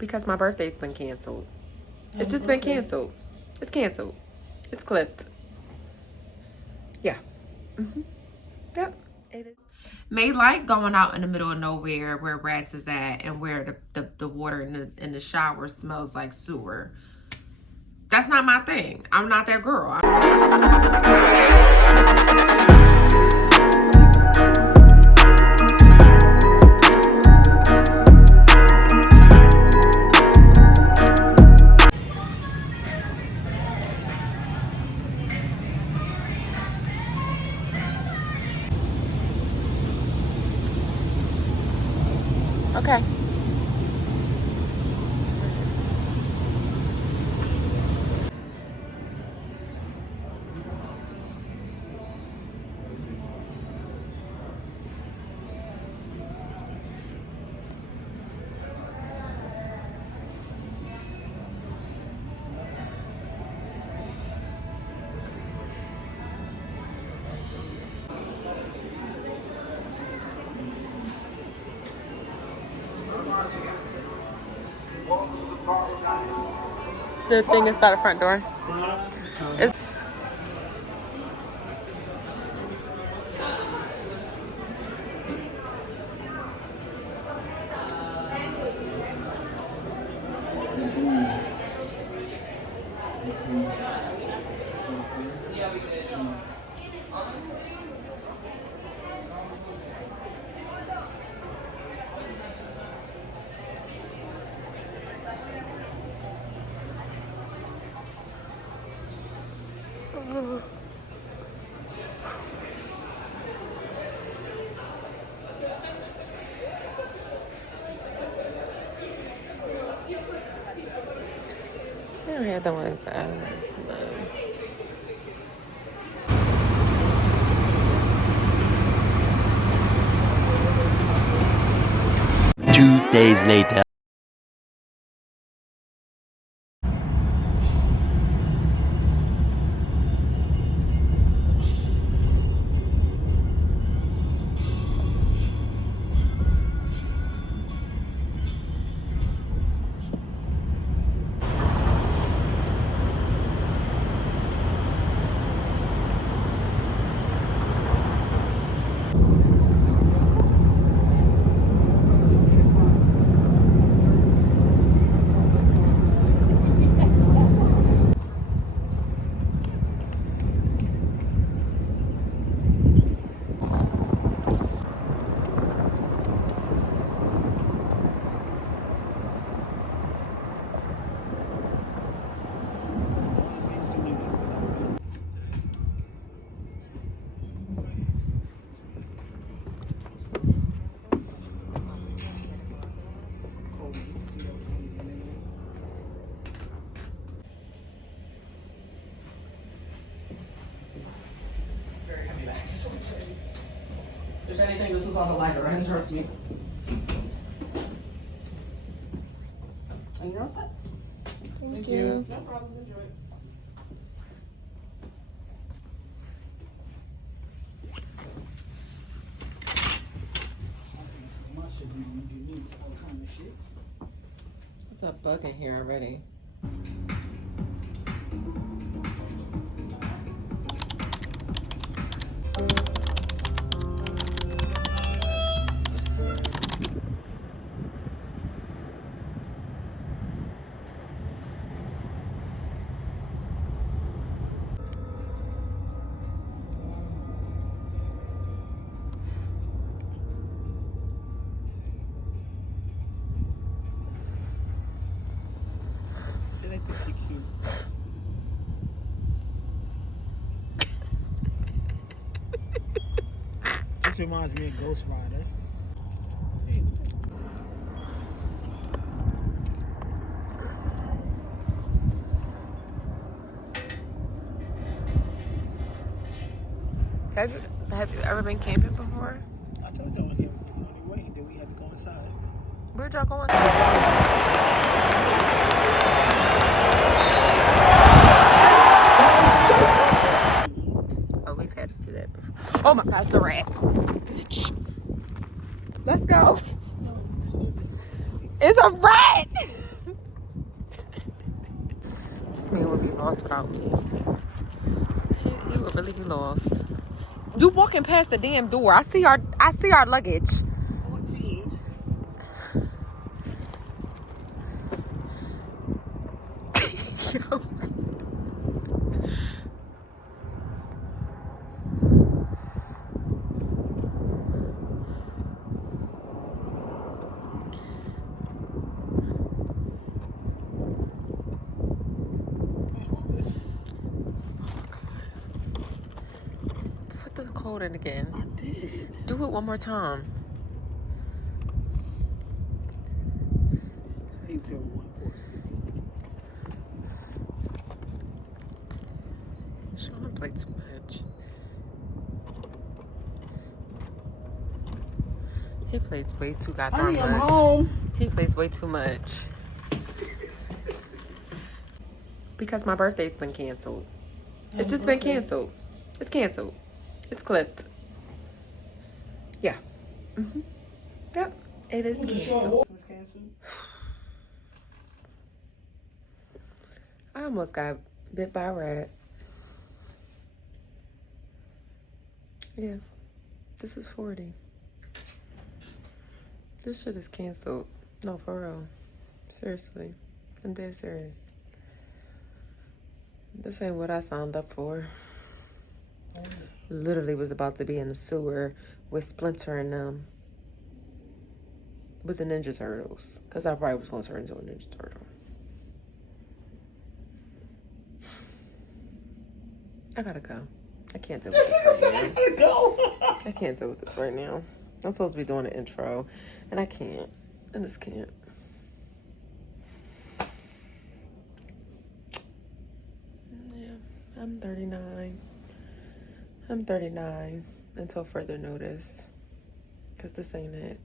Because my birthday's been canceled. It's just been canceled. It's canceled. It's clipped. Yeah. Yep. It is. May like going out in the middle of nowhere where rats is at and where the water in the shower smells like sewer. That's not my thing. I'm not that girl. Okay. The thing is by the front door. It's I don't have the ones I love. 2 days later. If anything, this is on the lighter end, trust me. And you're all set. Thank you. No problem, enjoy it. What's a bug in here already? This reminds me of Ghost Rider. Have you ever been camping before? I told y'all here was the funny way that we had to go inside. Where'd y'all going? Oh, we've had to do that before. Oh my God, it's a rat. Let's go. It's a rat! This man would be lost without me. He would really be lost. You walking past the damn door. I see our luggage. 14. Yo. Put the code in again. I did. Do it one more time. 80146. Sean played too much. He plays way too goddamn Honey, much. I'm home. He plays way too much. Because my birthday's been canceled. It's just been canceled. It's canceled. It's clipped. Yeah. Yep. It is canceled. I almost got bit by a rat. Yeah. This is 40. This shit is canceled. No, for real. Seriously. I'm dead serious. This ain't what I signed up for. Literally was about to be in the sewer with Splinter and them. With the Ninja Turtles. Because I probably was going to turn into a Ninja Turtle. I gotta go. I can't deal with this right now. I gotta go. I can't deal with this right now. I'm supposed to be doing an intro. And I can't. I just can't. Yeah. I'm 39. I'm 39 until further notice. Because this ain't it.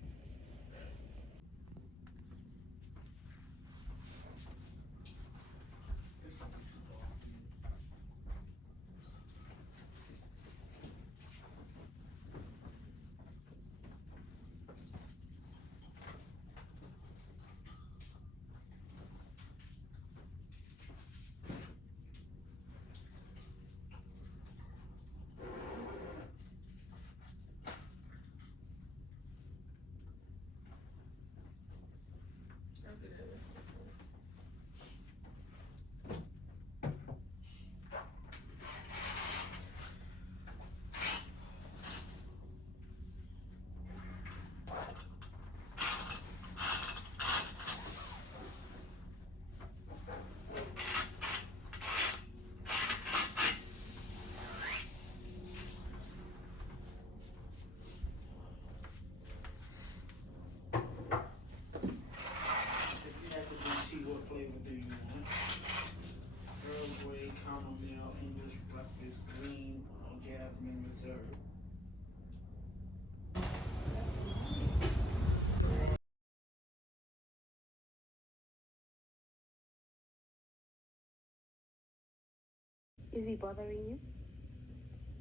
Is he bothering you?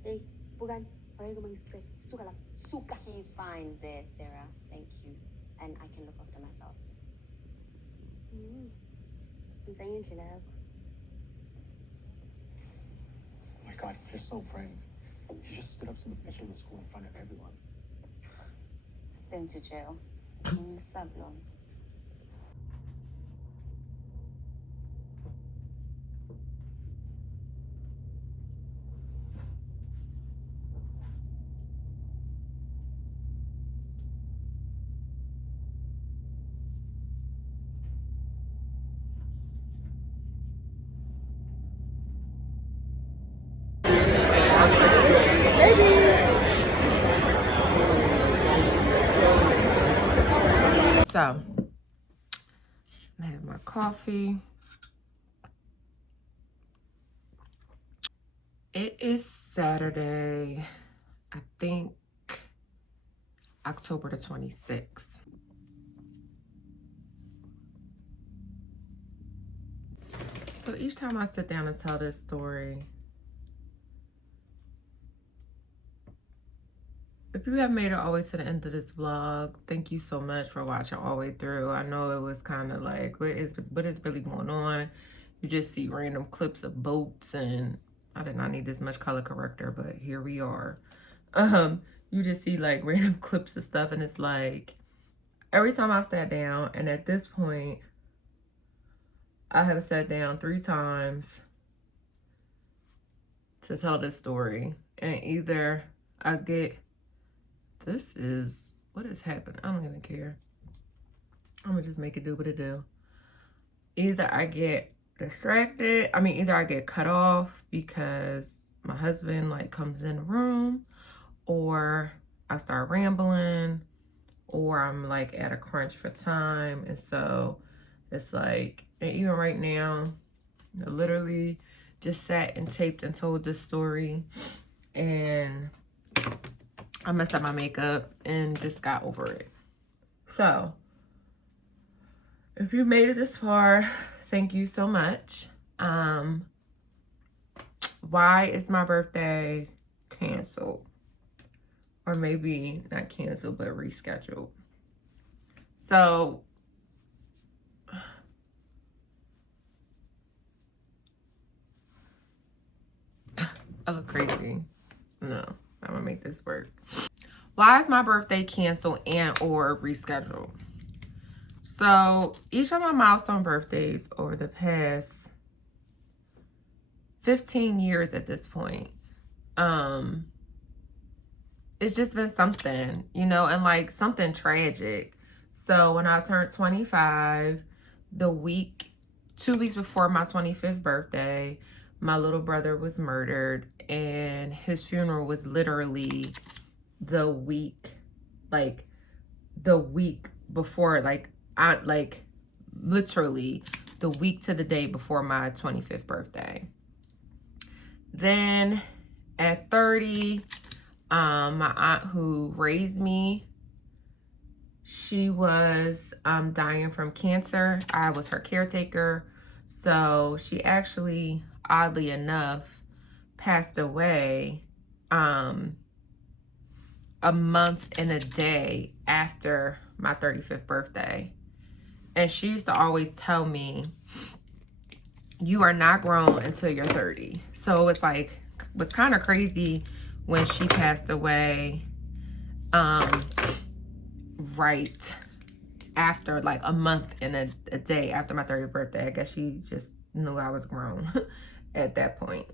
Hey, bukan. Ayaw ko mag-stay. Suka lang. Suka. He's fine there, Sarah. Thank you. And I can look after myself. Ang sayang sila. Oh my god, you're so brave. You just stood up to the picture of the school in front of everyone. Been to jail. Sablon. So, I have my coffee. It is Saturday, I think October the 26th. So each time I sit down and tell this story, if you have made it all the way to the end of this vlog, thank you so much for watching all the way through. I know it was kind of like, what is really going on? you just see random clips of boats, and I did not need this much color corrector, but here we are. You just see like random clips of stuff, and it's like every time I sat down, and at this point I have sat down 3 times to tell this story, and either I get, this is, what is happening? I don't even care. I'm gonna just make it do what it do. Either I get distracted, either I get cut off because my husband like comes in the room, or I start rambling, or I'm like at a crunch for time. And so it's like, and even right now, I literally just sat and taped and told this story, and I messed up my makeup and just got over it. So if you made it this far, thank you so much. Why is my birthday canceled? Or maybe not canceled, but rescheduled. So I look crazy. No, I'm gonna make this work. Why is my birthday canceled and or rescheduled? So each of my milestone birthdays over the past 15 years at this point, it's just been something, you know, and like something tragic. So when I turned 25, 2 weeks before my 25th birthday, my little brother was murdered, and his funeral was literally the week before, literally the week to the day before my 25th birthday. Then at 30, my aunt who raised me, she was dying from cancer. I was her caretaker. So she actually, oddly enough, passed away a month and a day after my 35th birthday. And she used to always tell me, you are not grown until you're 30. So it's like, was kind of crazy when she passed away right after, like a month and a day after my 30th birthday. I guess she just knew I was grown at that point.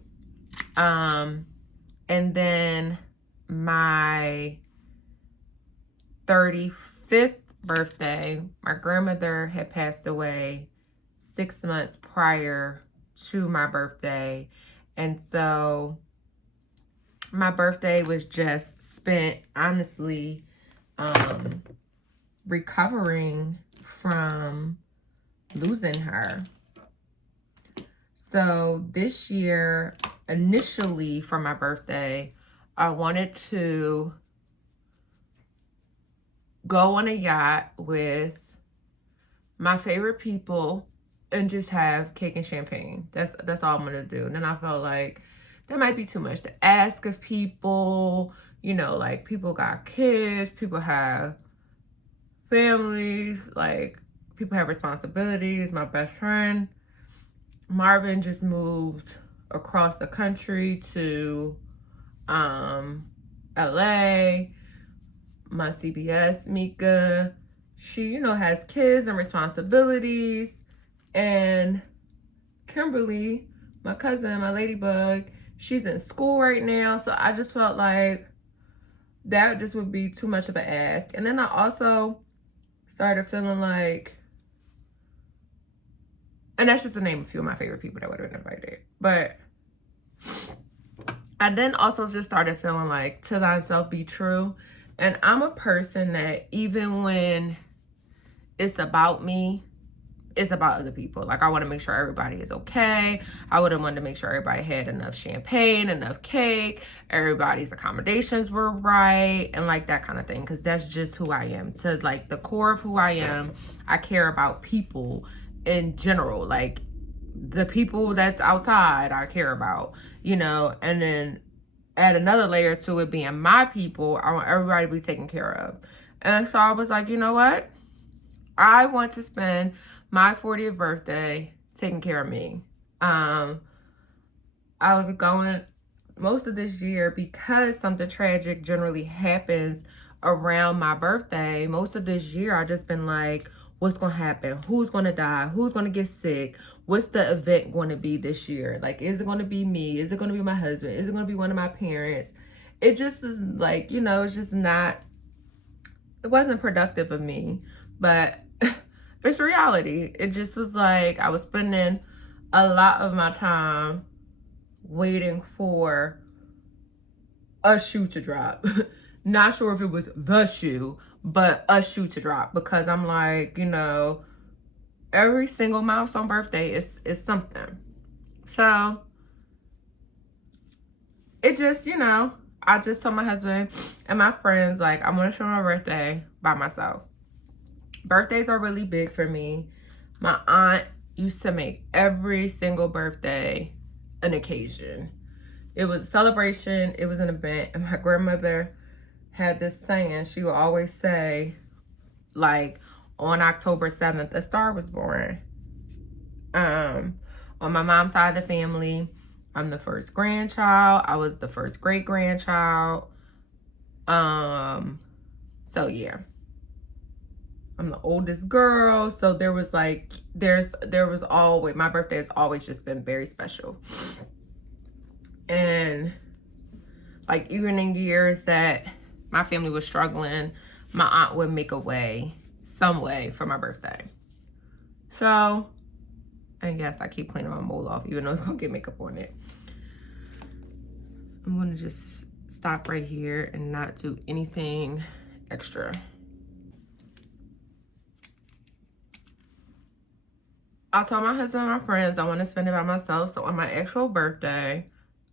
And then my 35th birthday, my grandmother had passed away 6 months prior to my birthday. And so my birthday was just spent, honestly, recovering from losing her. So this year, initially for my birthday, I wanted to go on a yacht with my favorite people and just have cake and champagne. That's all I'm gonna do. And then I felt like that might be too much to ask of people. You know, like people got kids, people have families, like people have responsibilities. My best friend, Marvin, just moved across the country to LA. My CBS, Mika, she, you know, has kids and responsibilities. And Kimberly, my cousin, my ladybug, she's in school right now. So I just felt like that just would be too much of an ask. And then I also started feeling like, and that's just to name a few of my favorite people that would have been invited. But I then also just started feeling like, to thyself be true. And I'm a person that even when it's about me, it's about other people. Like, I want to make sure everybody is okay. I would have wanted to make sure everybody had enough champagne, enough cake, everybody's accommodations were right, and like that kind of thing. Because that's just who I am. To like the core of who I am, I care about people in general. Like the people that's outside, I care about, you know. And then add another layer to it being my people, I want everybody to be taken care of. And so I was like, you know what? I want to spend my 40th birthday taking care of me. I will be going most of this year because something tragic generally happens around my birthday. Most of this year, I've just been like, what's going to happen? Who's going to die? Who's going to get sick? What's the event going to be this year? Like, is it going to be me? Is it going to be my husband? Is it going to be one of my parents? It just is like, you know, it's just not, it wasn't productive of me. But it's reality. It just was like, I was spending a lot of my time waiting for a shoe to drop. Not sure if it was the shoe, but a shoe to drop, because I'm like, you know, every single milestone birthday is something. So it just, you know, I just told my husband and my friends, like, I want to spend my birthday by myself. Birthdays are really big for me. My aunt used to make every single birthday an occasion. It was a celebration, it was an event, and my grandmother had this saying. She would always say, like, on October 7th, a star was born. On my mom's side of the family, I'm the first grandchild. I was the first great grandchild. So yeah. I'm the oldest girl. So there was like, there was always, my birthday has always just been very special. And like, even in years that my family was struggling, my aunt would make a way, some way, for my birthday. So, and yes, I keep cleaning my mold off, even though it's gonna get makeup on it. I'm gonna just stop right here and not do anything extra. I told my husband and my friends I want to spend it by myself. So on my actual birthday,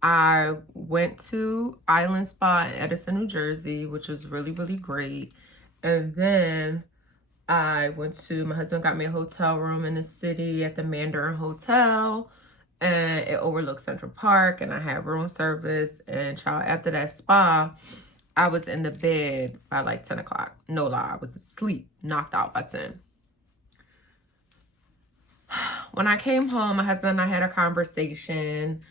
I went to Island Spa in Edison, New Jersey, which was really, really great. And then I went to, my husband got me a hotel room in the city at the Mandarin Hotel, and it overlooks Central Park, and I had room service. And child, after that spa, I was in the bed by like 10 o'clock. No lie, I was asleep, knocked out by 10. When I came home, my husband and I had a conversation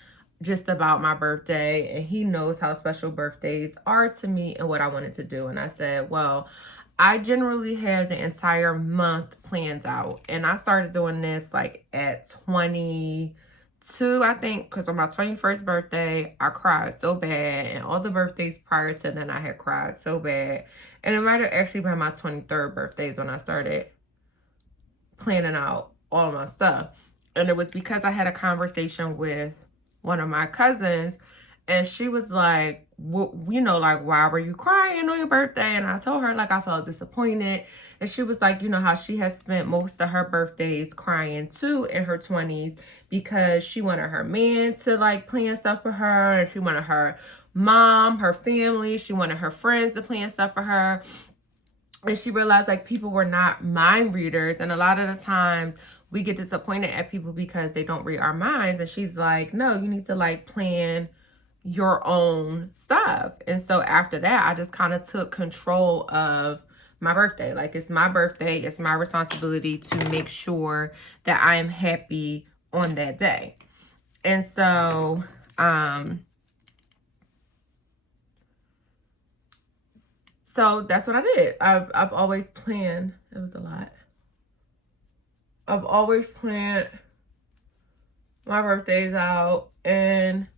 just about my birthday, and he knows how special birthdays are to me and what I wanted to do. And I said, well, I generally have the entire month planned out, and I started doing this like at 22, I think, because on my 21st birthday, I cried so bad, and all the birthdays prior to then, I had cried so bad. And it might have actually been my 23rd birthdays when I started planning out all my stuff. And it was because I had a conversation with one of my cousins, and she was like, you know, like, why were you crying on your birthday? And I told her, like, I felt disappointed. And she was like, you know how she has spent most of her birthdays crying too in her 20s, because she wanted her man to like plan stuff for her, and she wanted her mom, her family, she wanted her friends to plan stuff for her. And she realized like people were not mind readers, and a lot of the times we get disappointed at people because they don't read our minds. And she's like, no, you need to like plan your own stuff. And so after that, I just kind of took control of my birthday. Like, it's my birthday. It's my responsibility to make sure that I am happy on that day. And so, so that's what I did. I've always planned. It was a lot. I've always planned my birthdays out. And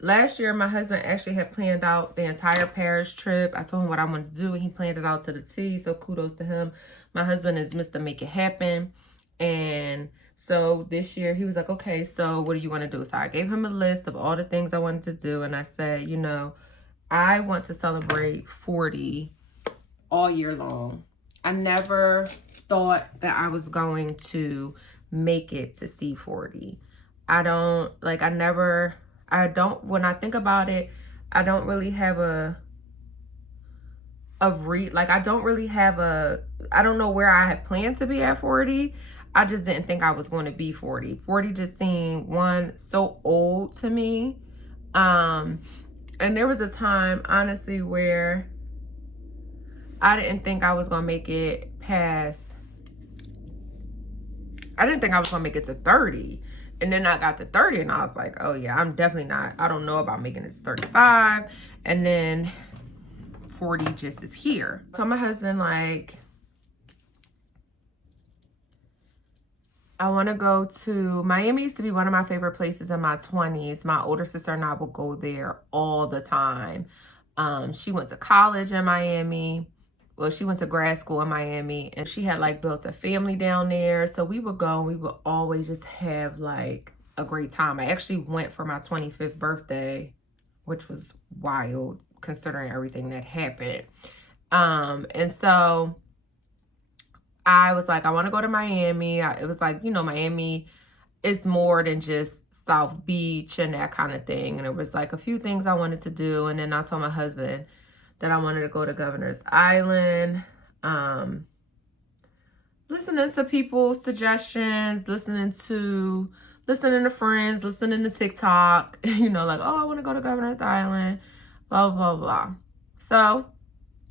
last year, my husband actually had planned out the entire Paris trip. I told him what I wanted to do, and he planned it out to the T. So kudos to him. My husband is Mr. Make It Happen. And so this year, he was like, okay, so what do you want to do? So I gave him a list of all the things I wanted to do. And I said, you know, I want to celebrate 40 all year long. I never thought that I was going to make it to see 40. I don't, when I think about it, I don't really have I don't know where I had planned to be at 40. I just didn't think I was going to be 40. 40 just seemed, one, so old to me. And there was a time, honestly, where I didn't think I was going to make it past, I didn't think I was going to make it to 30. And then I got to 30 and I was like, oh yeah, I'm definitely not, I don't know about making it to 35. And then 40 just is here. So my husband like, I want to go to Miami. Used to be one of my favorite places in my 20s. My older sister and I will go there all the time. She went to college in Miami. Well, she went to grad school in Miami, and she had like built a family down there. So we would go and we would always just have like a great time. I actually went for my 25th birthday, which was wild considering everything that happened. And so I was like, I want to go to Miami. It was like, you know, Miami is more than just South Beach and that kind of thing. And it was like a few things I wanted to do. And then I told my husband that I wanted to go to Governor's Island. Listening to people's suggestions, listening to friends, listening to TikTok, you know, like, oh, I want to go to Governor's Island, blah, blah, blah. So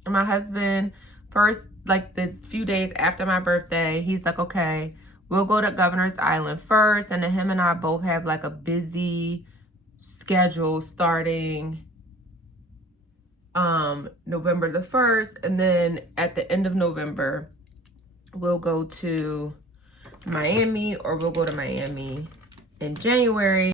my husband, first, like the few days after my birthday, he's like, okay, we'll go to Governor's Island first. And then him and I both have like a busy schedule starting November the 1st. And then at the end of November, we'll go to Miami, or we'll go to Miami in January.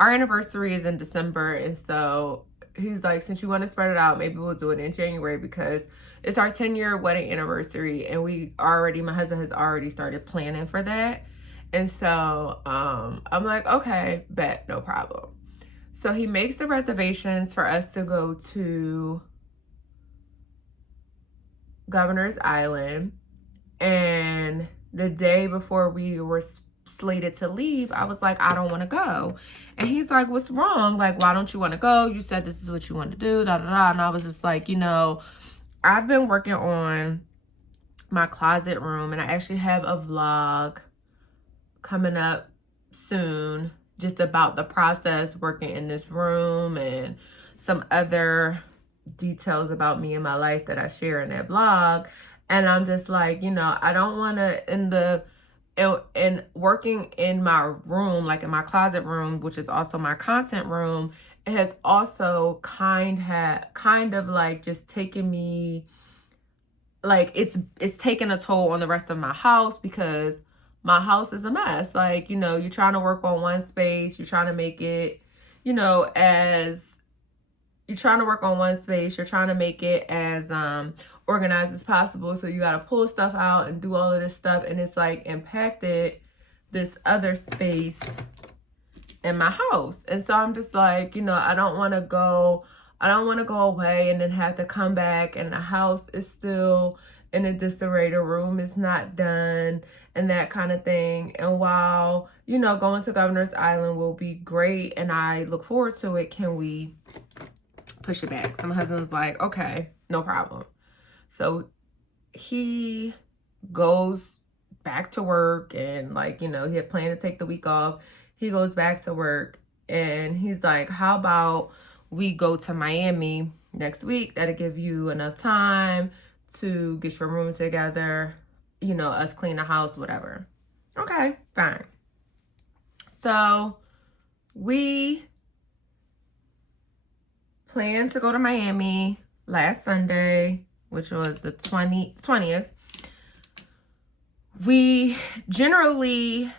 Our anniversary is in December. And so he's like, since you want to spread it out, maybe we'll do it in January, because it's our 10-year wedding anniversary, and my husband has already started planning for that. And so I'm like, okay, bet, no problem. So he makes the reservations for us to go to Governor's Island. And the day before we were slated to leave, I was like, I don't want to go. And he's like, what's wrong? Like, why don't you want to go? You said this is what you want to do, da da da. And I was just like, you know, I've been working on my closet room, and I actually have a vlog coming up soon just about the process working in this room and some other details about me and my life that I share in that vlog. And I'm just like, you know, I don't want to, in working in my room, like in my closet room, which is also my content room, it has also kind of like just taken me, like it's taken a toll on the rest of my house, because my house is a mess. Like, you know, you're trying to work on one space, you're trying to make it, you know, you're trying to work on one space, you're trying to make it as organized as possible. So you got to pull stuff out and do all of this stuff, and it's like impacted this other space in my house. And so I'm just like, you know, I don't want to go away and then have to come back and the house is still in a disarray, the room is not done, and that kind of thing. And while, you know, going to Governor's Island will be great and I look forward to it, can we push it back? So my husband's like, okay, no problem. So he goes back to work, and like, you know, he had planned to take the week off. He goes back to work, and he's like, how about we go to Miami next week? That'll give you enough time to get your room together, you know, us clean the house, whatever. Okay, fine. So we planned to go to Miami last Sunday, which was the 20th. We generally,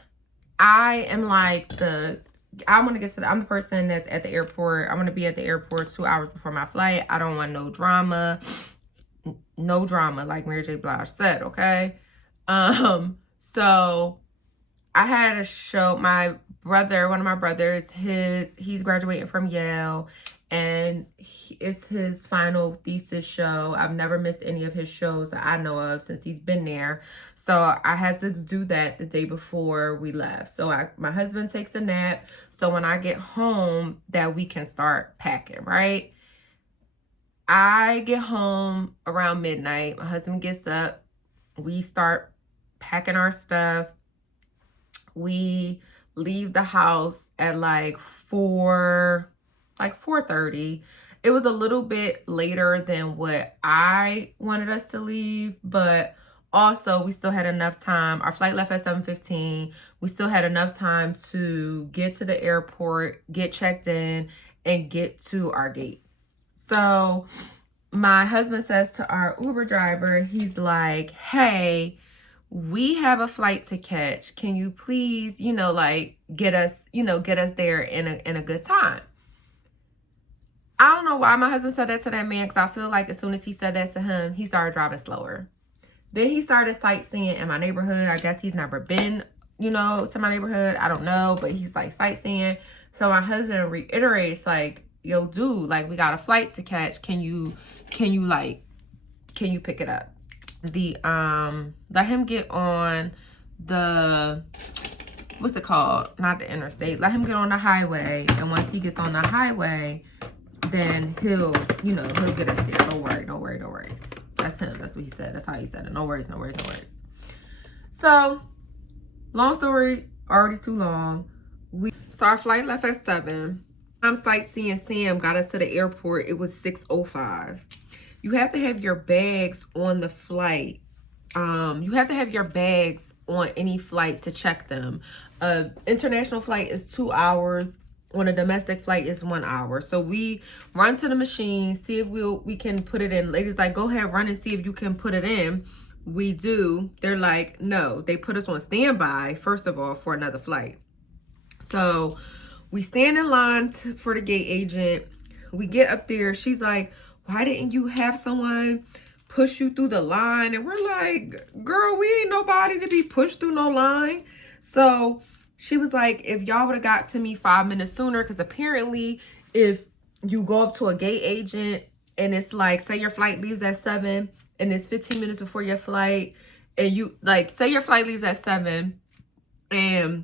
I'm the person that's at the airport. I'm going to be at the airport 2 hours before my flight. I don't want no drama, like Mary J. Blige said, okay? So I had a show, one of my brothers, he's graduating from Yale, and it's his final thesis show. I've never missed any of his shows that I know of since he's been there. So I had to do that the day before we left. So my husband takes a nap, so when I get home that we can start packing, right? I get home around midnight. My husband gets up. We start packing our stuff. We leave the house at like 4:30. It was a little bit later than what I wanted us to leave, but Also, we still had enough time. Our flight left at 7:15. We still had enough time to get to the airport, get checked in, and get to our gate. So my husband says to our Uber driver, he's like, hey, we have a flight to catch. Can you please, like get us there in a good time? I don't know why my husband said that to that man, because I feel like as soon as he said that to him, he started driving slower. Then he started sightseeing in my neighborhood. I guess he's never been, to my neighborhood. I don't know, but he's like sightseeing. So my husband reiterates like, yo, dude, like we got a flight to catch. Can you pick it up? Let him get on the, what's it called? Not the interstate. Let him get on the highway. And once he gets on the highway, then he'll get us there. Don't worry. That's him. That's what he said. That's how he said it. No worries. So, long story, already too long. So our flight left at 7. I'm sightseeing. Sam got us to the airport. It was 6:05. You have to have your bags on the flight. You have to have your bags on any flight to check them. International flight is 2 hours. On a domestic flight is 1 hour. So we run to the machine, see if we can put it in. Ladies like, go ahead, run and see if you can put it in. We do. They're like, no. They put us on standby, first of all, for another flight. So we stand in line for the gate agent. We get up there. She's like, why didn't you have someone push you through the line? And we're like, girl, we ain't nobody to be pushed through no line. So she was like, if y'all would have got to me 5 minutes sooner, because apparently if you go up to a gate agent and it's like, say your flight leaves at 7 and it's 15 minutes before your flight, and you like, say your flight leaves at 7, and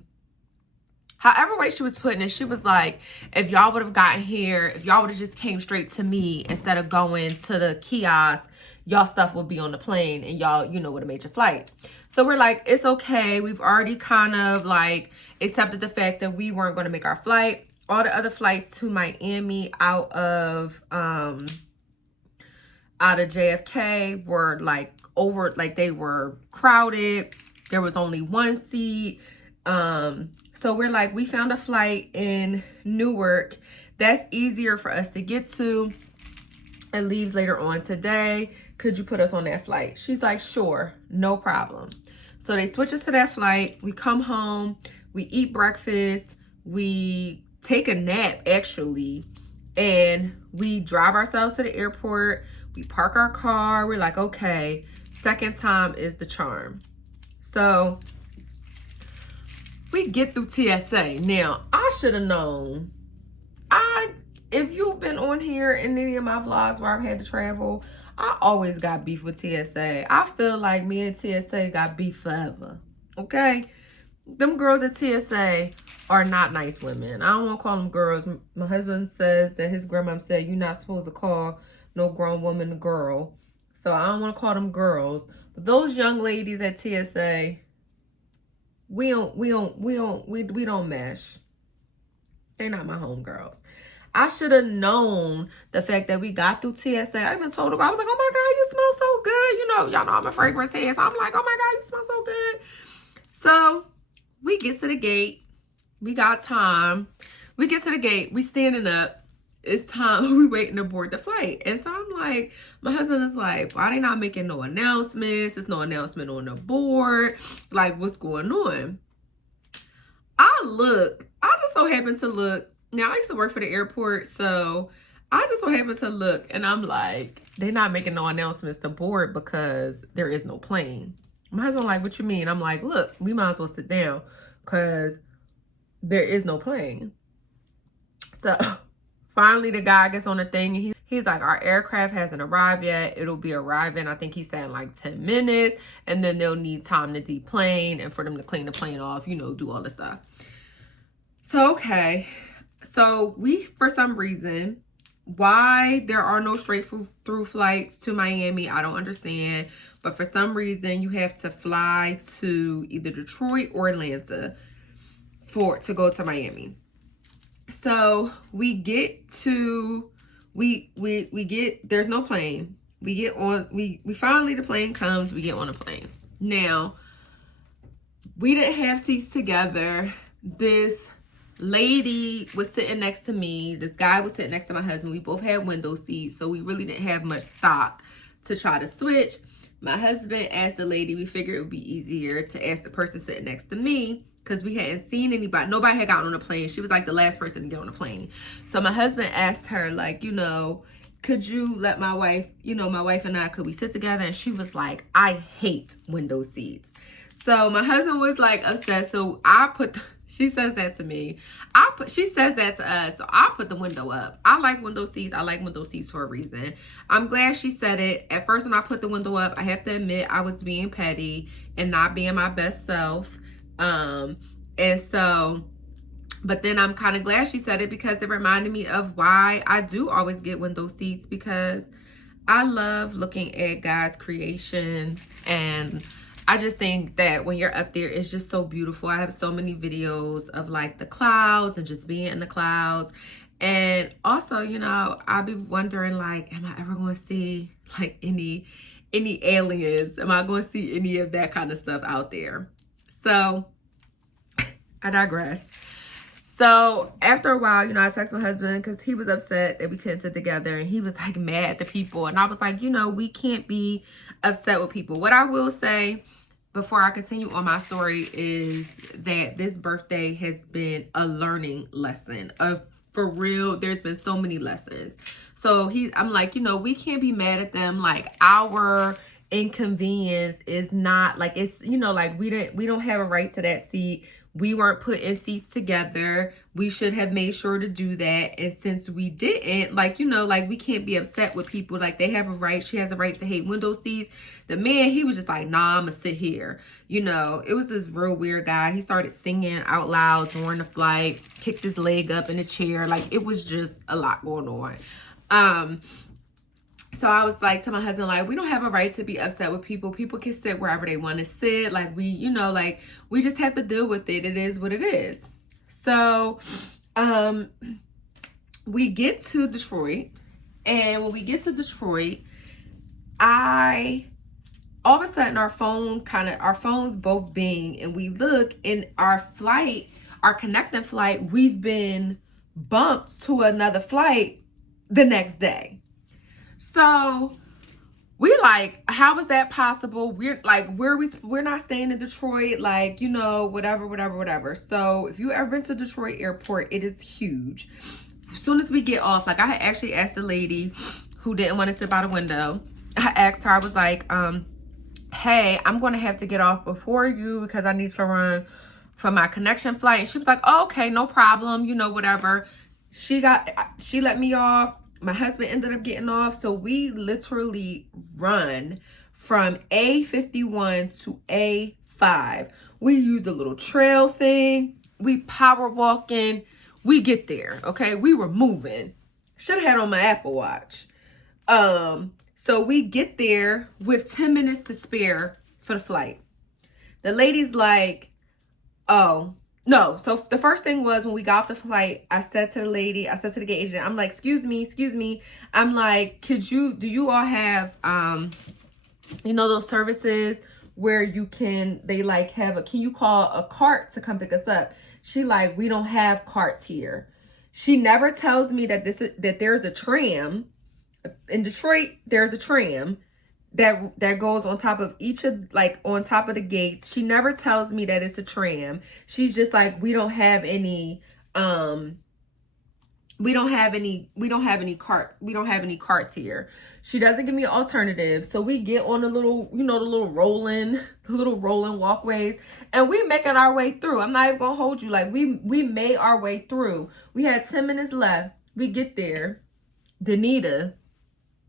however way she was putting it, she was like, if y'all would have gotten here, if y'all would have just came straight to me instead of going to the kiosk, y'all stuff would be on the plane and y'all, would have made your flight. So we're like, it's okay. We've already kind of like accepted the fact that we weren't going to make our flight. All the other flights to Miami out of JFK were like they were crowded. There was only one seat. So we're like, we found a flight in Newark that's easier for us to get to. It leaves later on today. Could you put us on that flight? She's like, sure, no problem. So they switch us to that flight. We come home, we eat breakfast, we take a nap actually, and we drive ourselves to the airport. We park our car. We're like, okay, second time is the charm. So we get through TSA. Now, I should have known. If you've been on here in any of my vlogs where I've had to travel, I always got beef with TSA. I feel like me and TSA got beef forever. Okay? Them girls at TSA are not nice women. I don't want to call them girls. My husband says that his grandma said you're not supposed to call no grown woman a girl. So I don't want to call them girls. But those young ladies at TSA, we don't mesh. They're not my homegirls. I should have known the fact that we got through TSA. I even told her, I was like, oh my God, you smell so good. Y'all know I'm a fragrance head. So I'm like, oh my God, you smell so good. So we get to the gate. We got time. We get to the gate. We standing up. It's time. We waiting to board the flight. And so I'm like, my husband is like, why they not making no announcements? There's no announcement on the board. Like, what's going on? I just so happen to look. Now, I used to work for the airport, so I just so happened to look, and I'm like, they're not making no announcements to board because there is no plane. My husband like, what you mean? I'm like, look, we might as well sit down because there is no plane. So finally, the guy gets on the thing, and he's like, our aircraft hasn't arrived yet. It'll be arriving, I think he said, in like 10 minutes, and then they'll need time to deplane and for them to clean the plane off, do all this stuff. So, okay. So we, for some reason, why there are no straight through flights to Miami, I don't understand. But for some reason, you have to fly to either Detroit or Atlanta to go to Miami. So we get to, there's no plane. We finally, the plane comes, we get on a plane. Now, we didn't have seats together. This lady was sitting next to me. This guy was sitting next to my husband. We both had window seats, so we really didn't have much stock to try to switch. My husband asked the lady, we figured it would be easier to ask the person sitting next to me because we hadn't seen anybody. Nobody had gotten on the plane. She was like the last person to get on the plane. So my husband asked her, like, you know, could you let my wife, you know, my wife and I, could we sit together? And she was like, I hate window seats. So my husband was like upset. So I put, she says that to me. She says that to us. So I put the window up. I like window seats. I like window seats for a reason. I'm glad she said it. At first, when I put the window up, I have to admit I was being petty and not being my best self. And so, but then I'm kind of glad she said it because it reminded me of why I do always get window seats, because I love looking at God's creations, and I just think that when you're up there, it's just so beautiful. I have so many videos of like the clouds and just being in the clouds. And also, you know, I'll be wondering, like, am I ever going to see like any aliens? Am I going to see any of that kind of stuff out there? So I digress. So after a while, you know, I texted my husband because he was upset that we couldn't sit together, and he was like mad at the people. And I was like, you know, we can't be upset with people. What I will say before I continue on my story is that this birthday has been a learning lesson. For real, there's been so many lessons. So I'm like, you know, we can't be mad at them. Like, our inconvenience is not like, it's, you know, like we don't have a right to that seat. We weren't put in seats together. We should have made sure to do that. And since we didn't, like, you know, like, we can't be upset with people. Like, they have a right. She has a right to hate window seats. The man, he was just like, nah, I'm gonna sit here. You know, it was this real weird guy. He started singing out loud during the flight, kicked his leg up in the chair. Like, it was just a lot going on. So I was like to my husband, like, we don't have a right to be upset with people. People can sit wherever they want to sit. Like, we, you know, like, we just have to deal with it. It is what it is. So we get to Detroit. And when we get to Detroit, all of a sudden our phones both bing. And we look, in our flight, our connecting flight, we've been bumped to another flight the next day. So we like, how is that possible? We're like, we're not staying in Detroit, like, you know, whatever. So if you ever been to Detroit airport, it is huge. As soon as we get off, like, I had actually asked the lady who didn't want to sit by the window. I asked her, I was like, hey, I'm going to have to get off before you because I need to run for my connection flight. And she was like, oh, okay, no problem, you know, whatever. She let me off. My husband ended up getting off. So we literally run from A51 to A5. We used a little trail thing. We power walking. We get there. Okay. We were moving. Should have had on my Apple Watch. So we get there with 10 minutes to spare for the flight. The lady's like, oh, no. So the first thing was, when we got off the flight, I said to the gate agent, I'm like, excuse me. I'm like, do you all have, you know, those services where can you call a cart to come pick us up? She like, we don't have carts here. She never tells me that there's a tram in Detroit. There's a tram that goes on top of on top of the gates. She never tells me that it's a tram. She's just like, we don't have any carts. We don't have any carts here. She doesn't give me an alternative. So we get on the little rolling walkways, and we making our way through. I'm not even gonna hold you. Like, we made our way through. We had 10 minutes left. We get there. Danita,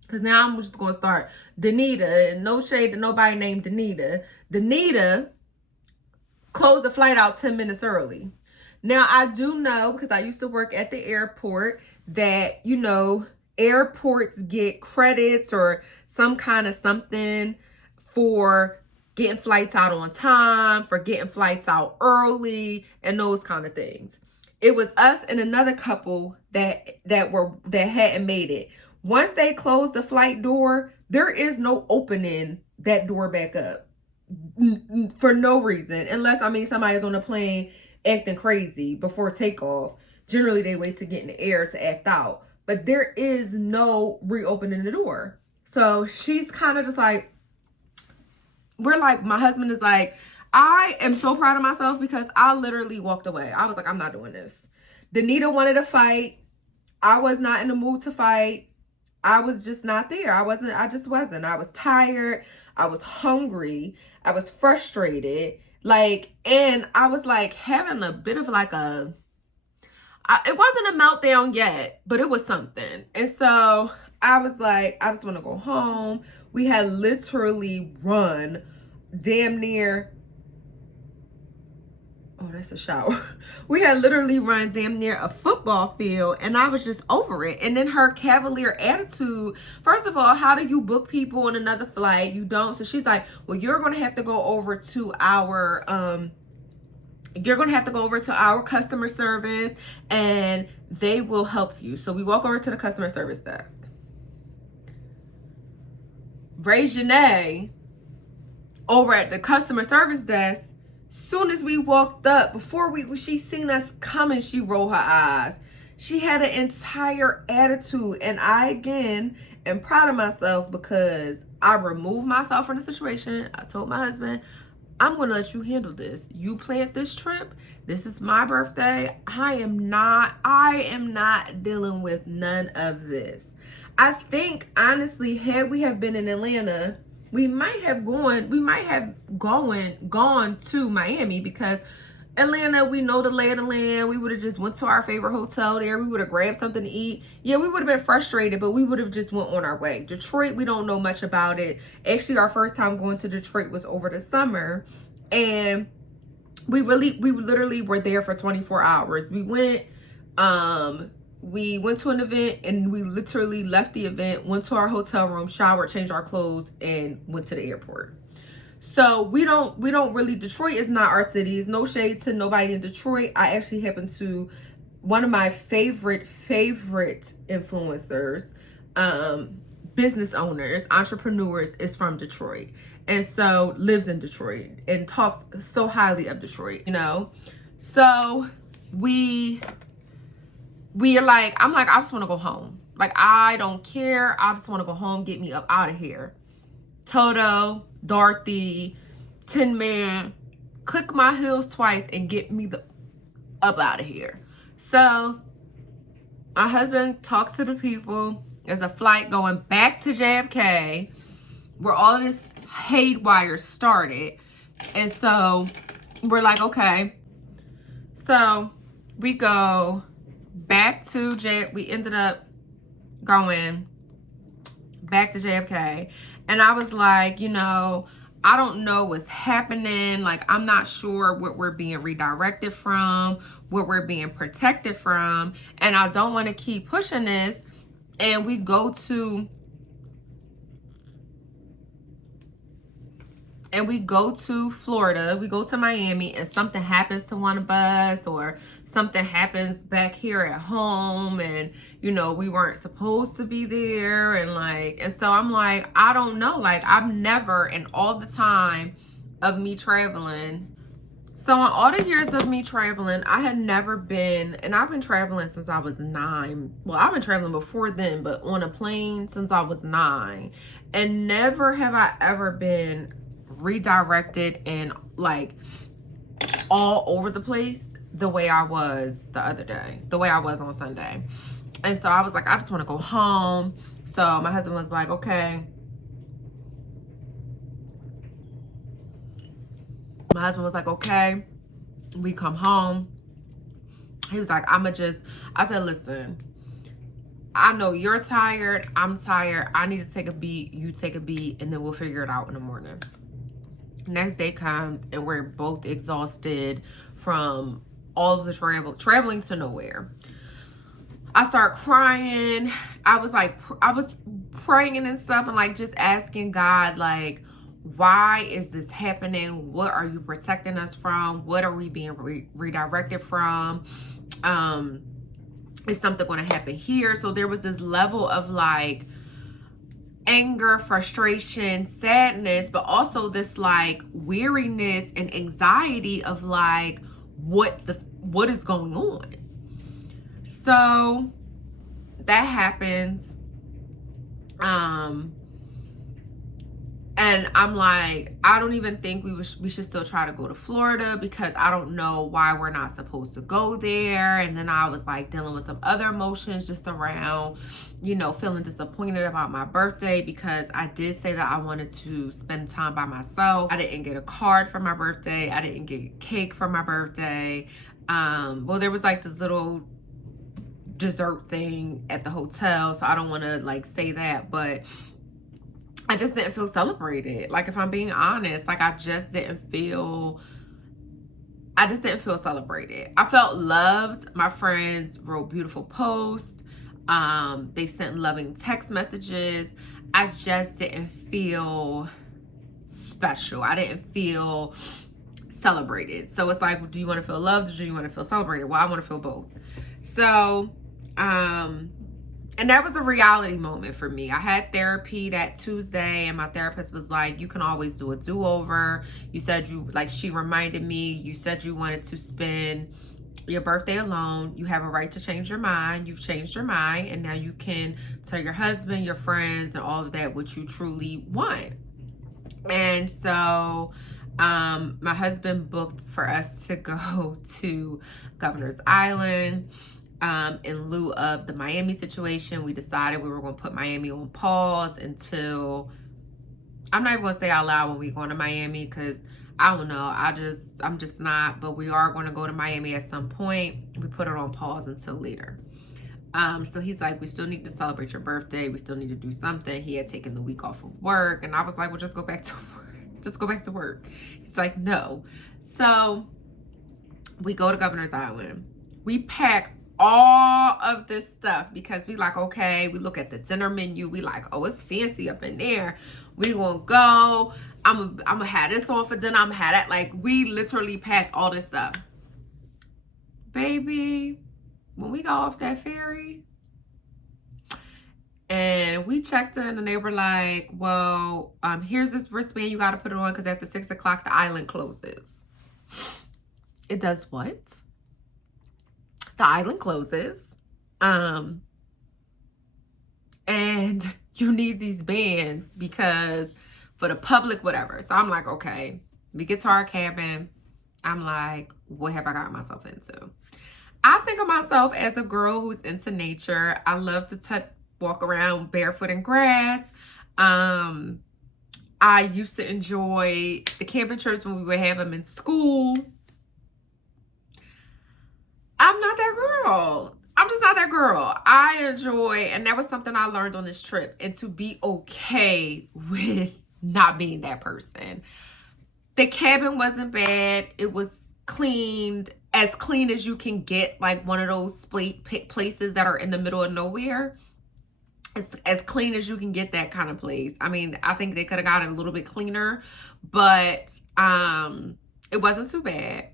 because now I'm just going to start. Danita, and no shade to nobody named Danita. Danita closed the flight out 10 minutes early. Now, I do know, because I used to work at the airport, that, you know, airports get credits or some kind of something for getting flights out on time, for getting flights out early, and those kind of things. It was us and another couple that hadn't made it. Once they close the flight door, there is no opening that door back up. for no reason, unless, I mean, somebody's on a plane acting crazy before takeoff. Generally, they wait to get in the air to act out. But there is no reopening the door. So she's kind of just like, we're like, my husband is like, I am so proud of myself because I literally walked away. I was like, I'm not doing this. Danita wanted to fight. I was not in the mood to fight. I was just not there. I just wasn't. I was tired. I was hungry. I was frustrated. Like, and I was like having a bit of like it wasn't a meltdown yet, but it was something. And so I was like, I just want to go home. We had literally run damn near, oh, that's a shower. We had literally run damn near a football field, and I was just over it. And then her cavalier attitude, first of all, how do you book people on another flight? You don't. So she's like, well, you're going to have to go over to our, customer service and they will help you. So we walk over to the customer service desk. Janae over at the customer service desk, soon as we walked up, before she seen us coming, she rolled her eyes. She had an entire attitude. And I, again, am proud of myself because I removed myself from the situation. I told my husband, I'm going to let you handle this. You planned this trip. This is my birthday. I am not dealing with none of this. I think, honestly, had we have been in Atlanta, we might have gone to Miami, because Atlanta, we know the lay of the land. We would have just went to our favorite hotel there. We would have grabbed something to eat. Yeah, we would have been frustrated, but we would have just went on our way. Detroit, we don't know much about it. Actually, our first time going to Detroit was over the summer, and we literally were there for 24 hours. We went to an event, and we literally left the event, went to our hotel room, showered, changed our clothes, and went to the airport. So we don't really, Detroit is not our city. It's no shade to nobody in Detroit. I actually happen to, one of my favorite influencers, business owners, entrepreneurs is from Detroit. And so lives in Detroit and talks so highly of Detroit, you know? So I'm like, I just want to go home. Like, I don't care. I just want to go home, get me up out of here. Toto, Dorothy, Tin Man, click my heels twice and get me up out of here. So my husband talks to the people. There's a flight going back to JFK where all of this haywire started. And so we're like, okay. So we go back to we ended up going back to JFK. And I was like, you know, I don't know what's happening. Like, I'm not sure what we're being redirected from, what we're being protected from. And I don't want to keep pushing this. And we go to Florida, we go to Miami, and something happens to one of us, or something happens back here at home, and you know, we weren't supposed to be there, and so I'm like, I don't know, like, I've never, in all the time of me traveling, so in all the years of me traveling, I had never been, and I've been traveling since I was 9. Well, I've been traveling before then, but on a plane since I was 9, and never have I ever been redirected and like all over the place the way I was the other day, the way I was on Sunday. And so I was like, I just want to go home. So my husband was like, okay. My husband was like, okay, we come home. He was like, I said, listen, I know you're tired, I'm tired, I need to take a beat, you take a beat, and then we'll figure it out in the morning. Next day comes, and we're both exhausted from all of the traveling to nowhere. I start crying. I was praying and stuff, and like just asking God, like, why is this happening? What are you protecting us from? What are we being redirected from? Is something going to happen here? So there was this level of like, anger, frustration, sadness, but also this like weariness and anxiety of like what is going on. So that happens. And I'm like, I don't even think we should still try to go to Florida, because I don't know why we're not supposed to go there. And then I was like dealing with some other emotions just around, you know, feeling disappointed about my birthday, because I did say that I wanted to spend time by myself. I didn't get a card for my birthday. I didn't get cake for my birthday. Well, there was like this little dessert thing at the hotel, so I don't want to like say that, but I just didn't feel celebrated. Like, if I'm being honest, like I just didn't feel celebrated. I felt loved. My friends wrote beautiful posts. They sent loving text messages. I just didn't feel special. I didn't feel celebrated. So it's like, do you want to feel loved, or do you want to feel celebrated? Well, I want to feel both. So, and that was a reality moment for me. I had therapy that Tuesday, and my therapist was like, you can always do a do-over. You said she reminded me, you said you wanted to spend your birthday alone. You have a right to change your mind. You've changed your mind, and now you can tell your husband, your friends, and all of that what you truly want. And so my husband booked for us to go to Governor's Island. In lieu of the Miami situation, we decided we were going to put Miami on pause until, I'm not even going to say out loud when we're going to Miami, because I don't know, I'm just not, but we are going to go to Miami at some point. We put it on pause until later. So he's like, we still need to celebrate your birthday. We still need to do something. He had taken the week off of work, and I was like, well, just go back to work. Just go back to work. He's like, no. So we go to Governor's Island. We pack all of this stuff because we like, okay, we look at the dinner menu. We like, oh, it's fancy up in there. We gonna go. I'm gonna have this on for dinner. I'm gonna have that. Like, we literally packed all this stuff. Baby, when we got off that ferry and we checked in, and they were like, well, here's this wristband. You got to put it on because after 6 o'clock, the island closes. It does what? The island closes. And you need these bands because for the public, whatever. So I'm like, okay. We get to our cabin. I'm like, what have I got myself into? I think of myself as a girl who's into nature. I love to walk around barefoot in grass. I used to enjoy the camping trips when we would have them in school. I'm not that girl. I'm just not that girl. I enjoy, and that was something I learned on this trip, and to be okay with not being that person. The cabin wasn't bad. It was cleaned, as clean as you can get, like one of those places that are in the middle of nowhere. It's as clean as you can get, that kind of place. I mean, I think they could have got it a little bit cleaner, but it wasn't too bad.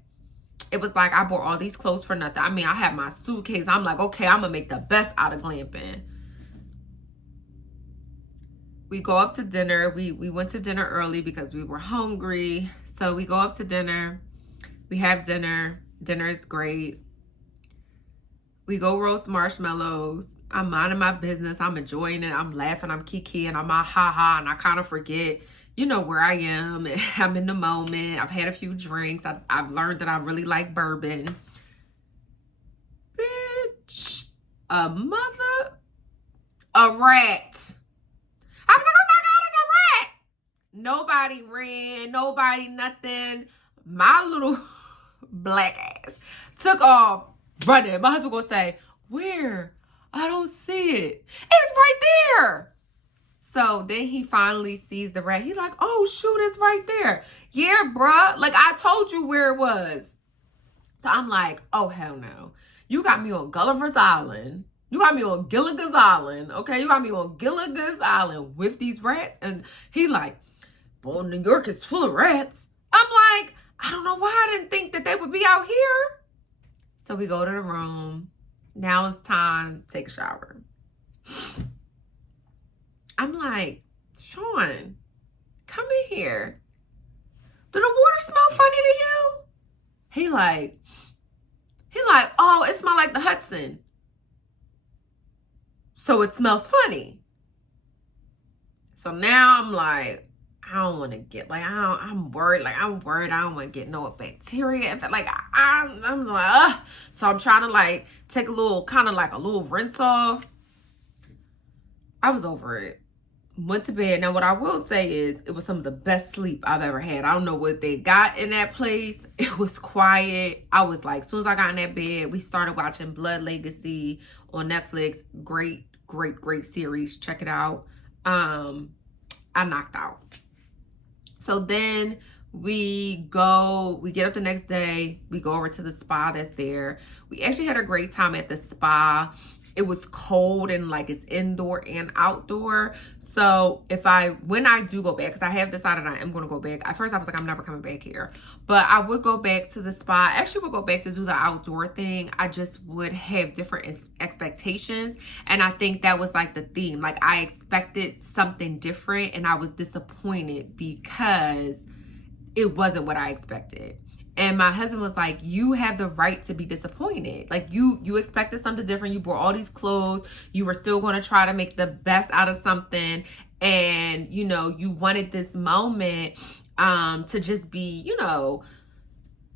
It was like I bought all these clothes for nothing. I mean, I had my suitcase. I'm like, okay, I'm going to make the best out of glamping. We go up to dinner. We went to dinner early because we were hungry. So we go up to dinner. We have dinner. Dinner is great. We go roast marshmallows. I'm minding my business. I'm enjoying it. I'm laughing. I'm kikiing. I'm all ha-ha. And I kind of forget, you know, where I am. I'm in the moment. I've had a few drinks. I've learned that I really like bourbon. Bitch. A rat. I was like, oh my God, it's a rat. Nobody ran. Nobody nothing. My little black ass took off running. My husband gonna say, where? I don't see it. It's right there. So then he finally sees the rat. He's like, oh, shoot, it's right there. Yeah, bruh. Like, I told you where it was. So I'm like, oh, hell no. You got me on Gulliver's Island. You got me on Gilligan's Island. Okay, you got me on Gilligan's Island with these rats. And he like, boy, New York is full of rats. I'm like, I don't know why I didn't think that they would be out here. So we go to the room. Now it's time to take a shower. I'm like, Sean, come in here. Do the water smell funny to you? He like, oh, it smells like the Hudson. So it smells funny. So now I'm like, I don't want to get, like, I'm worried. Like, I'm worried I don't want to get no bacteria. Like, I'm like, ugh. So I'm trying to, like, take a little, kind of like a little rinse off. I was over it. Went to bed. Now, what I will say is it was some of the best sleep I've ever had. I don't know what they got in that place. It was quiet. I was like, as soon as I got in that bed, we started watching Blood Legacy on Netflix. Great, great, great series. Check it out. I knocked out. So then we get up the next day. We go over to the spa that's there. We actually had a great time at the spa. It was cold and like it's indoor and outdoor. So when I do go back, because I have decided I am going to go back. At first I was like, I'm never coming back here. But I would go back to the spa. I actually would go back to do the outdoor thing. I just would have different expectations. And I think that was like the theme. Like I expected something different and I was disappointed because it wasn't what I expected. And my husband was like, you have the right to be disappointed. Like you expected something different. You bought all these clothes. You were still going to try to make the best out of something. And, you know, you wanted this moment to just be, you know,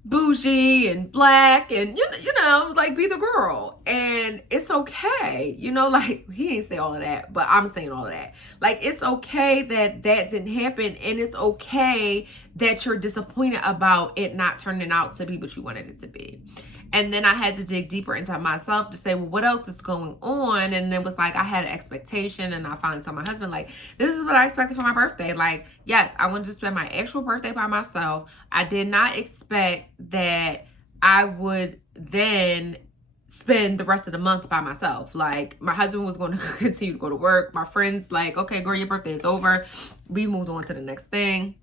bougie and black and, you know, like be the girl. And it's okay. You know, like he ain't say all of that, but I'm saying all of that. Like, it's okay that didn't happen. And it's okay that you're disappointed about it not turning out to be what you wanted it to be. And then I had to dig deeper into myself to say, well, what else is going on? And it was like, I had an expectation. And I finally told my husband, like, this is what I expected for my birthday. Like, yes, I wanted to spend my actual birthday by myself. I did not expect that I would then spend the rest of the month by myself. Like, my husband was going to continue to go to work. My friends, like, okay, girl, your birthday is over. We moved on to the next thing.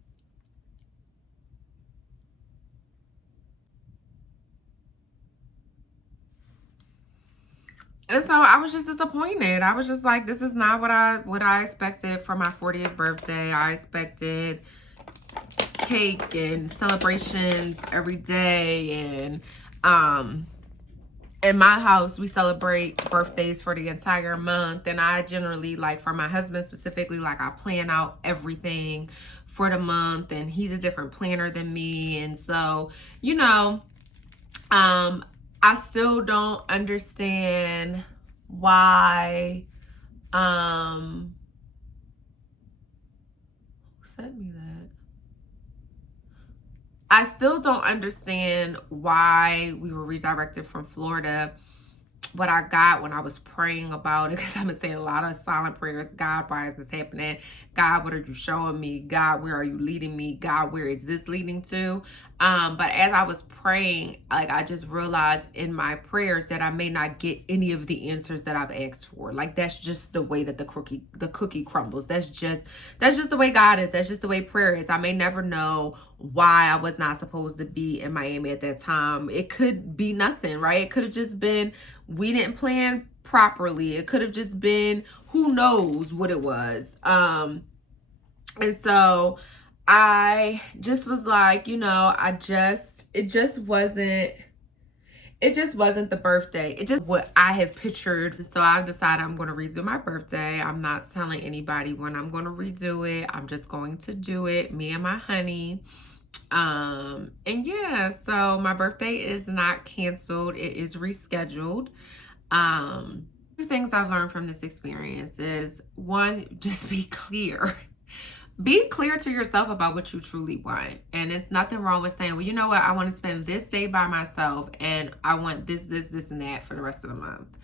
And so I was just disappointed. I was just like, this is not what I expected for my 40th birthday. I expected cake and celebrations every day. And in my house, we celebrate birthdays for the entire month. And I generally, like for my husband specifically, like I plan out everything for the month. And he's a different planner than me. And so, you know, I still don't understand why, who sent me that? I still don't understand why we were redirected from Florida. What I got when I was praying about it, because I've been saying a lot of silent prayers. God, why is this happening? God, what are you showing me? God, where are you leading me? God, where is this leading to? But as I was praying, like I just realized in my prayers that I may not get any of the answers that I've asked for. Like that's just the way that the cookie crumbles. That's just the way God is. That's just the way prayer is. I may never know why I was not supposed to be in Miami at that time. It could be nothing, right? It could have just been we didn't plan properly. It could have just been who knows what it was. And so I just was like, you know, it just wasn't the birthday. It just what I have pictured. So I've decided I'm going to redo my birthday. I'm not telling anybody when I'm going to redo it. I'm just going to do it, me and my honey. And yeah, so my birthday is not canceled. It is rescheduled. Two things I've learned from this experience is one, just be clear. Be clear to yourself about what you truly want. And it's nothing wrong with saying, well, you know what? I want to spend this day by myself and I want this, and that for the rest of the month.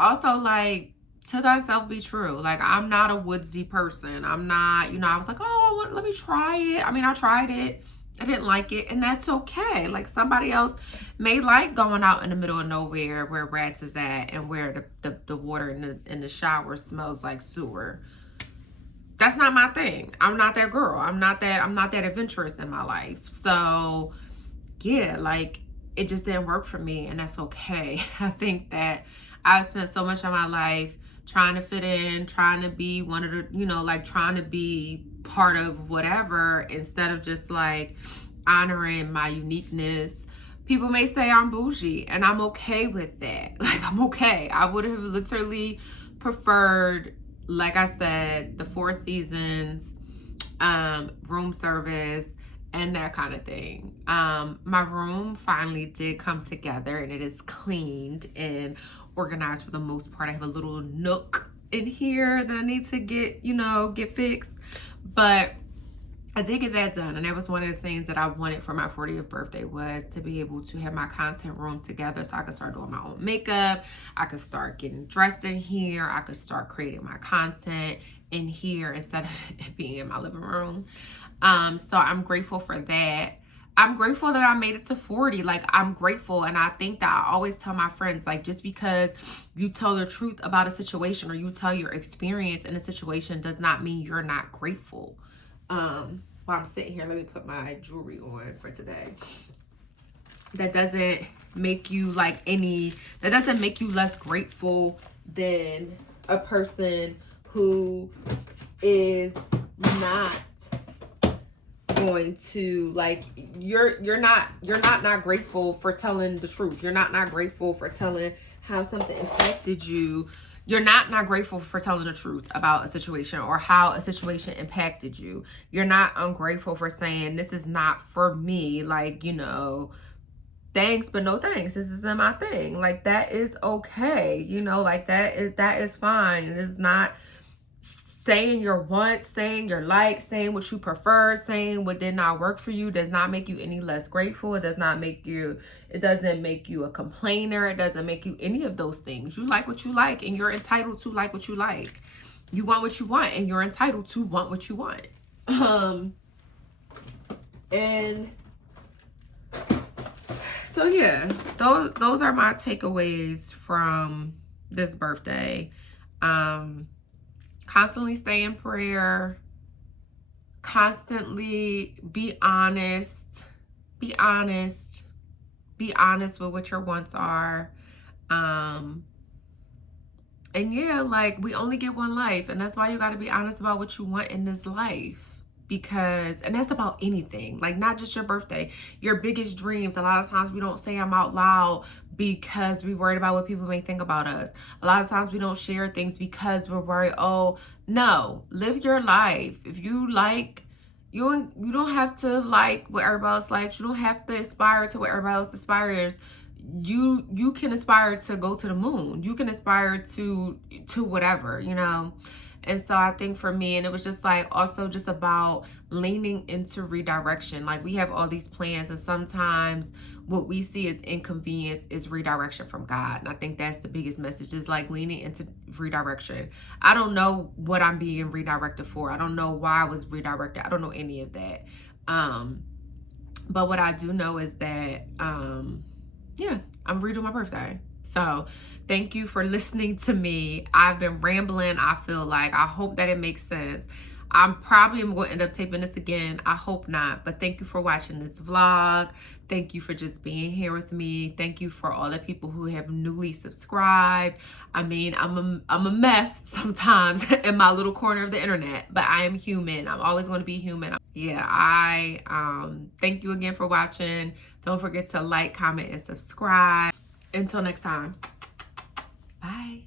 Also, like, to thyself be true. Like, I'm not a woodsy person. I'm not, you know, I was like, oh, let me try it. I mean, I tried it. I didn't like it. And that's okay. Like, somebody else may like going out in the middle of nowhere where rats is at and where the water in the shower smells like sewer. That's not my thing. I'm not that girl. I'm not that adventurous in my life. So yeah, like it just didn't work for me and that's okay. I think that I've spent so much of my life trying to fit in, trying to be one of the, you know, like trying to be part of whatever instead of just like honoring my uniqueness. People may say I'm bougie, and I'm okay with that. Like, I'm okay. I would have literally preferred, like I said, the Four Seasons, room service, and that kind of thing. My room finally did come together, and it is cleaned and organized for the most part. I have a little nook in here that I need to get, you know, get fixed. But I did get that done, and that was one of the things that I wanted for my 40th birthday, was to be able to have my content room together so I could start doing my own makeup. I could start getting dressed in here. I could start creating my content in here instead of it being in my living room. So I'm grateful for that. I'm grateful that I made it to 40. Like, I'm grateful, and I think that I always tell my friends, like, just because you tell the truth about a situation or you tell your experience in a situation does not mean you're not grateful. While I'm sitting here, let me put my jewelry on for today. That doesn't make you like that doesn't make you less grateful than a person who is not going to, like, you're not grateful for telling the truth. You're not grateful for telling how something affected you. You're not grateful for telling the truth about a situation or how a situation impacted you. You're not ungrateful for saying, this is not for me. Like, you know, thanks, but no thanks. This isn't my thing. Like, that is okay. You know, like, that is fine. It is not saying your want, saying your like, saying what you prefer, saying what did not work for you does not make you any less grateful. It doesn't make you a complainer. It doesn't make you any of those things. You like what you like, and you're entitled to like what you like. You want what you want, and you're entitled to want what you want. And so yeah, those are my takeaways from this birthday. Constantly stay in prayer. Constantly be honest. Be honest with what your wants are. And yeah, like, we only get one life, and that's why you got to be honest about what you want in this life. And that's about anything, like, not just your birthday, your biggest dreams. A lot of times we don't say them out loud because we're worried about what people may think about us. A lot of times we don't share things because we're worried. Oh no, live your life. If you like, you don't have to like what everybody else likes. You don't have to aspire to what everybody else aspires. You can aspire to go to the moon. You can aspire to whatever, you know. And so I think for me, and it was just like also just about leaning into redirection. Like, we have all these plans, and sometimes what we see as inconvenience is redirection from God. And I think that's the biggest message, is like leaning into redirection. I don't know what I'm being redirected for. I don't know why I was redirected. I don't know any of that. But what I do know is that, yeah, I'm redoing my birthday. So thank you for listening to me. I've been rambling. I feel like, I hope that it makes sense. I'm probably going to end up taping this again. I hope not. But thank you for watching this vlog. Thank you for just being here with me. Thank you for all the people who have newly subscribed. I mean, I'm a mess sometimes in my little corner of the internet, but I am human. I'm always going to be human. Yeah, I thank you again for watching. Don't forget to like, comment, and subscribe. Until next time. Bye.